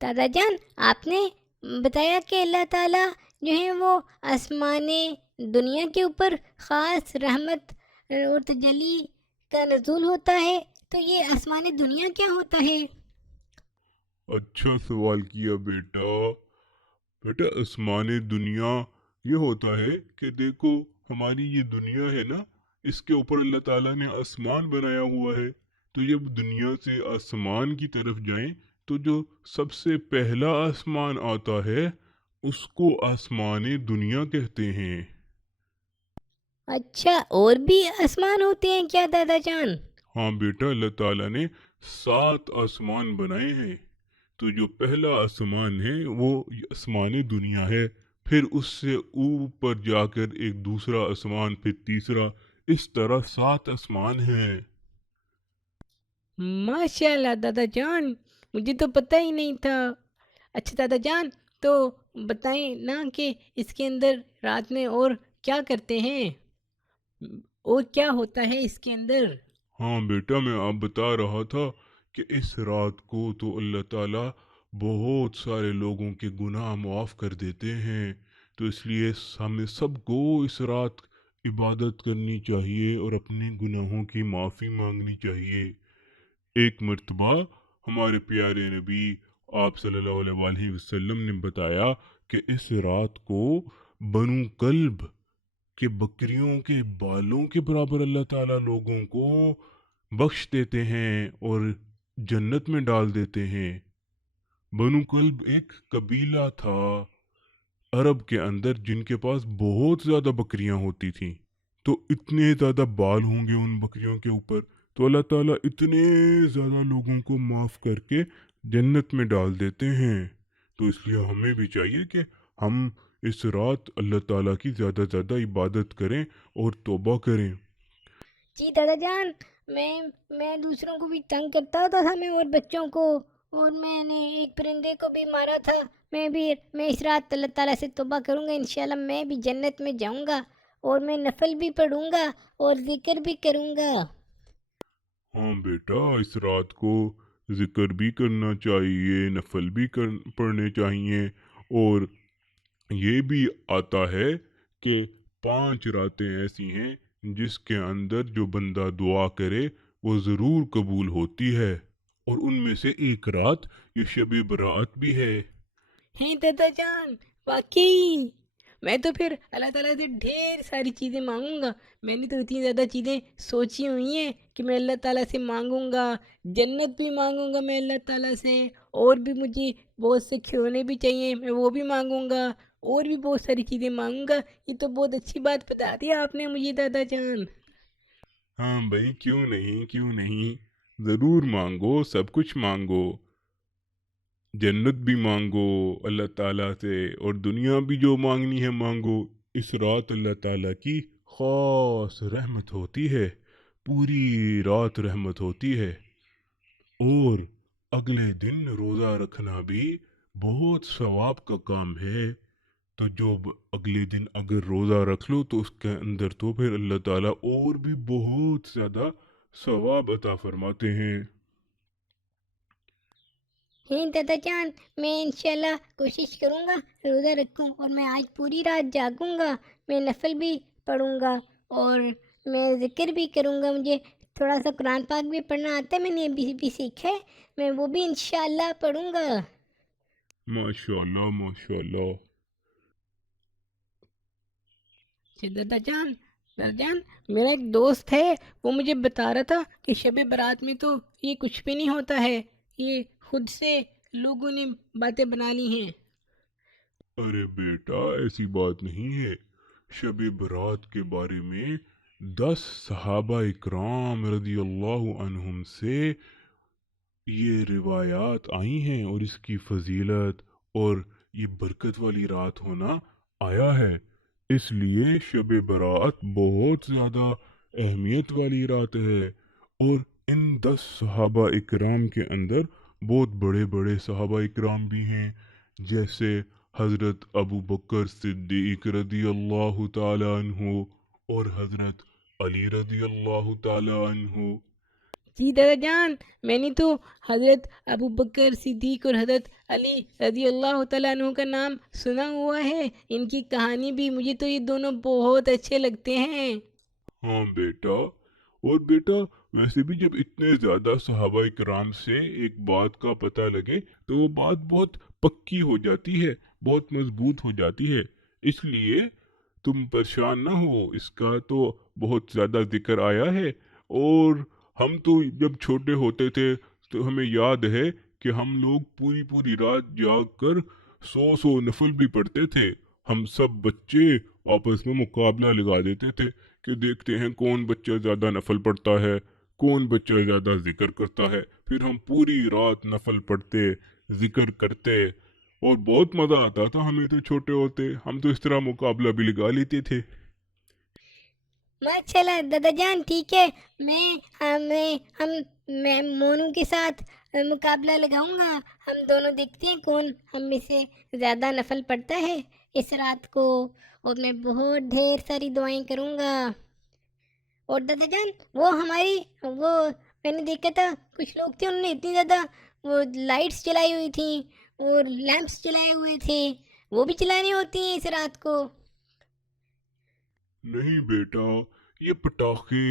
دادا جان آپ نے بتایا کہ اللہ تعالیٰ جو ہے وہ آسمان دنیا کے اوپر خاص رحمت اور تجلی کا نزول ہوتا ہے، تو یہ آسمان دنیا کیا ہوتا ہے؟ اچھا سوال کیا بیٹا۔ بیٹا آسمان دنیا یہ ہوتا ہے کہ دیکھو ہماری یہ دنیا ہے نا، اس کے اوپر اللہ تعالیٰ نے آسمان بنایا ہوا ہے، تو جب دنیا سے آسمان کی طرف جائیں تو جو سب سے پہلا آسمان آتا ہے اس کو آسمان دنیا کہتے ہیں۔ اچھا، اور بھی آسمان ہوتے ہیں کیا دادا جان؟ ہاں بیٹا، اللہ تعالیٰ نے 7 آسمان بنائے ہیں، تو جو پہلا آسمان ہے وہ آسمان دنیا ہے، پھر اس سے اوپر جا کر ایک دوسرا آسمان، پھر تیسرا، اس طرح 7 آسمان ہیں۔ ماشاء اللہ دادا جان، مجھے تو پتہ ہی نہیں تھا۔ اچھا دادا جان، تو بتائیں نا کہ اس کے اندر رات میں اور کیا کرتے ہیں، اور کیا ہوتا ہے اس کے اندر؟ ہاں بیٹا، میں آپ بتا رہا تھا کہ اس رات کو تو اللہ تعالیٰ بہت سارے لوگوں کے گناہ معاف کر دیتے ہیں، تو اس لیے ہمیں سب کو اس رات عبادت کرنی چاہیے اور اپنے گناہوں کی معافی مانگنی چاہیے۔ ایک مرتبہ ہمارے پیارے نبی آپ صلی اللہ علیہ وآلہ وسلم نے بتایا کہ اس رات کو بنو کلب کہ بکریوں کے بالوں کے برابر اللہ تعالیٰ لوگوں کو بخش دیتے ہیں اور جنت میں ڈال دیتے ہیں۔ بنو کلب ایک قبیلہ تھا عرب کے اندر جن کے پاس بہت زیادہ بکریاں ہوتی تھیں، تو اتنے زیادہ بال ہوں گے ان بکریوں کے اوپر، تو اللہ تعالیٰ اتنے زیادہ لوگوں کو معاف کر کے جنت میں ڈال دیتے ہیں۔ تو اس لیے ہمیں بھی چاہیے کہ ہم اس رات اللہ تعالیٰ کی زیادہ زیادہ عبادت کریں اور توبہ کریں۔ جی دادا جان، میں دوسروں کو بھی تنگ کرتا ہوتا تھا، میں اور بچوں کو، اور میں نے ایک پرندے کو بھی مارا تھا۔ میں اس رات اللہ تعالیٰ سے توبہ کروں گا، انشاءاللہ میں بھی جنت میں جاؤں گا، اور میں نفل بھی پڑھوں گا اور ذکر بھی کروں گا۔ ہاں بیٹا، اس رات کو ذکر بھی کرنا چاہیے، نفل بھی پڑھنے چاہیے، اور یہ بھی آتا ہے کہ 5 راتیں ایسی ہیں جس کے اندر جو بندہ دعا کرے وہ ضرور قبول ہوتی ہے، اور ان میں سے ایک رات یہ شب برات بھی ہے۔ ہیں دادا جان، واقعی میں تو پھر اللہ تعالیٰ سے ڈھیر ساری چیزیں مانگوں گا۔ میں نے تو اتنی زیادہ چیزیں سوچی ہوئی ہیں کہ میں اللہ تعالیٰ سے مانگوں گا، جنت بھی مانگوں گا میں اللہ تعالیٰ سے، اور بھی مجھے بہت سے کھلونے بھی چاہیے، میں وہ بھی مانگوں گا، اور بھی بہت ساری چیزیں مانگوں گا۔ یہ تو بہت اچھی بات بتا دی آپ نے مجھے دادا جان۔ ہاں بھائی، کیوں نہیں، کیوں نہیں، ضرور مانگو، سب کچھ مانگو، جنت بھی مانگو اللہ تعالیٰ سے، اور دنیا بھی جو مانگنی ہے مانگو۔ اس رات اللہ تعالیٰ کی خاص رحمت ہوتی ہے، پوری رات رحمت ہوتی ہے، اور اگلے دن روزہ رکھنا بھی بہت ثواب کا کام ہے۔ تو جو اگلے دن اگر روزہ رکھ لو تو اس کے اندر تو پھر اللہ تعالیٰ اور بھی بہت زیادہ ثواب عطا فرماتے ہیں۔ ہیں دادا جان، میں انشاءاللہ کوشش کروں گا روزہ رکھوں، اور میں آج پوری رات جاگوں گا، میں نفل بھی پڑھوں گا اور میں ذکر بھی کروں گا۔ مجھے تھوڑا سا قرآن پاک بھی پڑھنا آتا ہے، میں نے ابھی بھی سیکھا ہے، میں وہ بھی انشاءاللہ پڑھوں گا۔ ماشاءاللہ ماشاءاللہ۔ دادا جان، میرا ایک دوست ہے، وہ مجھے بتا رہا تھا کہ شب برات میں تو یہ کچھ بھی نہیں ہوتا ہے، یہ خود سے لوگوں نے باتیں بنا لی ہیں۔ ارے بیٹا، ایسی بات نہیں ہے، شب برات کے بارے میں 10 صحابہ اکرام رضی اللہ عنہم سے یہ روایات آئی ہیں، اور اس کی فضیلت اور یہ برکت والی رات ہونا آیا ہے، اس لیے شب برات بہت زیادہ اہمیت والی رات ہے۔ اور ان 10 صحابہ اکرام کے اندر بہت بڑے بڑے صحابہ اکرام بھی ہیں، جیسے حضرت ابو بکر صدیق رضی اللہ تعالی عنہ اور حضرت علی رضی اللہ تعالی عنہ۔ جی دادا جان، میں نے تو حضرت ابو بکر صدیق اور حضرت علی رضی اللہ تعالیٰ عنہ کا نام سنا ہوا ہے، ان کی کہانی بھی، مجھے تو یہ دونوں بہت اچھے لگتے ہیں۔ ہاں بیٹا، اور بیٹا ویسے بھی جب اتنے زیادہ صحابہ کرام سے ایک بات کا پتہ لگے تو وہ بات بہت پکی ہو جاتی ہے، بہت مضبوط ہو جاتی ہے۔ اس لیے تم پریشان نہ ہو، اس کا تو بہت زیادہ ذکر آیا ہے۔ اور ہم تو جب چھوٹے ہوتے تھے تو ہمیں یاد ہے کہ ہم لوگ پوری پوری رات جاگ کر 100 نفل بھی پڑھتے تھے۔ ہم سب بچے آپس میں مقابلہ لگا دیتے تھے کہ دیکھتے ہیں کون بچہ زیادہ نفل پڑھتا ہے، کون بچہ زیادہ ذکر کرتا ہے۔ پھر ہم پوری رات نفل پڑھتے، ذکر کرتے، اور بہت مزہ آتا تھا ہمیں تو چھوٹے ہوتے۔ ہم تو اس طرح مقابلہ بھی لگا لیتے تھے۔ ماشاء اللہ دادا جان، ٹھیک ہے، میں مونو کے ساتھ مقابلہ لگاؤں گا۔ ہم دونوں دیکھتے ہیں کون ہم میں سے زیادہ نفل پڑتا ہے اس رات کو، اور میں بہت ڈھیر ساری دعائیں کروں گا۔ اور دادا جان، وہ میں نے دیکھا تھا کچھ لوگ تھے، انہوں نے اتنی زیادہ وہ لائٹس جلائی ہوئی تھیں اور لیمپس جلائے ہوئے تھے، وہ بھی چلانی ہوتی ہیں اس رات کو؟ نہیں بیٹا، یہ پٹاخے،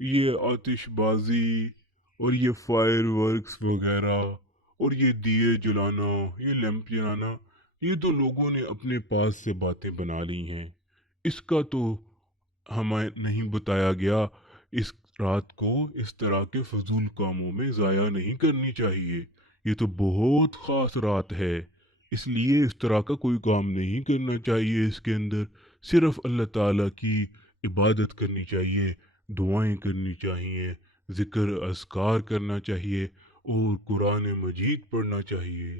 یہ آتش بازی اور یہ فائر ورکس وغیرہ اور یہ دیے جلانا، یہ لیمپ جلانا، یہ تو لوگوں نے اپنے پاس سے باتیں بنا لی ہیں۔ اس کا تو ہمیں نہیں بتایا گیا۔ اس رات کو اس طرح کے فضول کاموں میں ضائع نہیں کرنی چاہیے۔ یہ تو بہت خاص رات ہے، اس لیے اس طرح کا کوئی کام نہیں کرنا چاہیے۔ اس کے اندر صرف اللہ تعالیٰ کی عبادت کرنی چاہیے، دعائیں کرنی چاہیے، ذکر اذکار کرنا چاہیے اور قرآن مجید پڑھنا چاہیے۔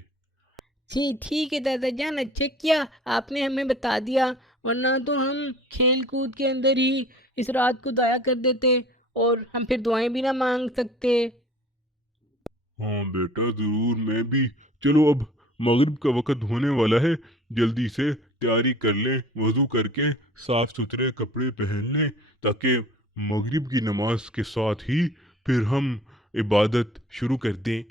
جی ٹھیک ہے دادا جان، اچھا کیا آپ نے ہمیں بتا دیا، ورنہ تو ہم کھیل کود کے اندر ہی اس رات کو ضائع کر دیتے اور ہم پھر دعائیں بھی نہ مانگ سکتے۔ ہاں بیٹا ضرور، میں بھی۔ چلو اب مغرب کا وقت ہونے والا ہے، جلدی سے تیاری کر لیں، وضو کر کے صاف ستھرے کپڑے پہن لیں تاکہ مغرب کی نماز کے ساتھ ہی پھر ہم عبادت شروع کر دیں۔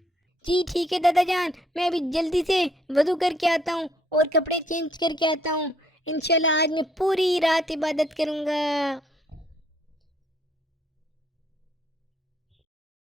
جی ٹھیک ہے دادا جان، میں ابھی جلدی سے وضو کر کے آتا ہوں اور کپڑے چینج کر کے آتا ہوں۔ انشاءاللہ آج میں پوری رات عبادت کروں گا۔